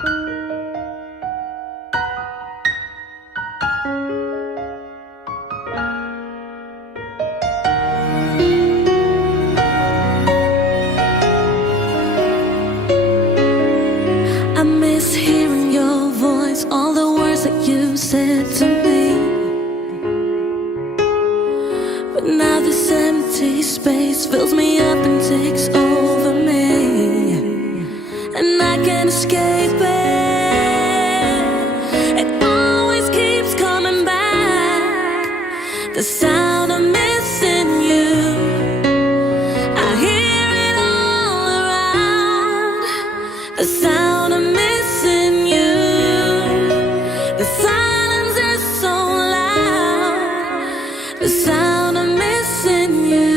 I miss hearing your voice, all the words that you said to me. But now this empty space fills me up and takes over me, and I can't escape it. It always keeps coming back, the sound of missing you. I hear it all around, the sound of missing you. The silence is so loud, the sound of missing you.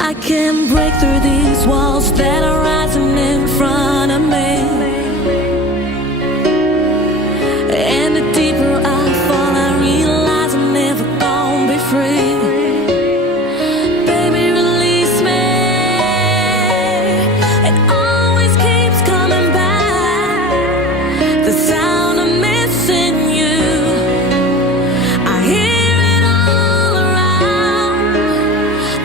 I can't break through these walls that are rising in front of me, and the deeper I fall, I realize I'm never gonna be free. Baby, release me. It always keeps coming back, the sound of missing you. I hear it all around,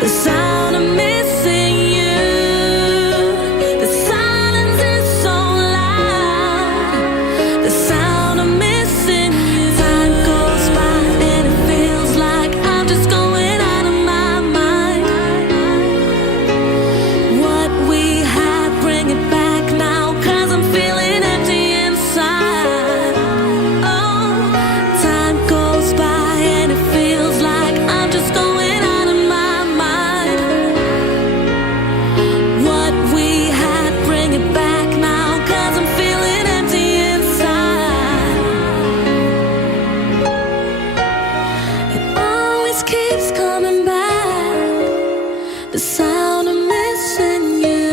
the sound of missing you. The silence is so loud, the sound of missing you. Time goes by and it feels like I'm just going out of my mind. What we had, bring it back now, 'cause I'm feeling empty inside. Oh, time goes by and it feels like I'm just going out of my mind. What we had, bring it back now, 'cause I'm feeling empty inside. It always keeps coming back, the sound of missing you.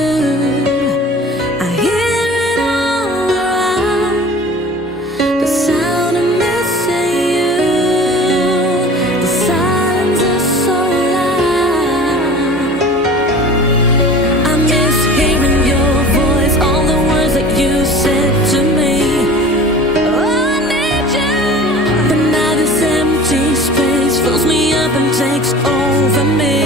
I hear it all around, the sound of missing you. The silence is so loud. I miss hearing your voice, all the words that you said to me. Oh, I need you. But now this empty space fills me up and takes over me.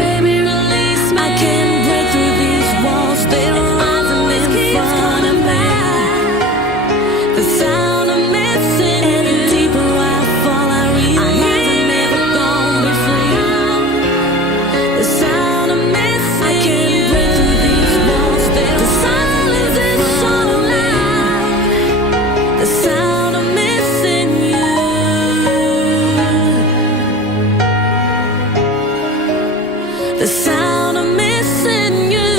Baby, release me. I can't break through these walls, they're rising in front of me. The sound of missing, and the deeper I fall, I realize I'm never gonna be free. The sound of missing, I can't break through these walls, the silence is so loud, the sound of missing you. The sound of missing you.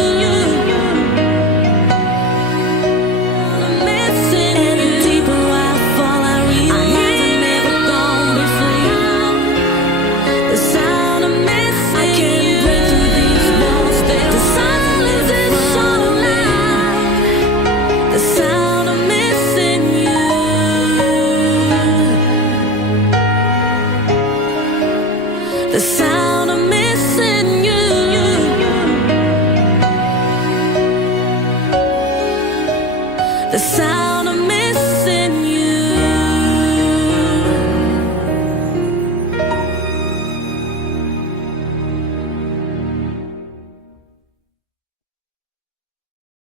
Missing, and the deeper I fall, I realize I'm never gonna be free. The sound of missing, I can't break through these walls, the silence is so loud, the sound of missing you. The sound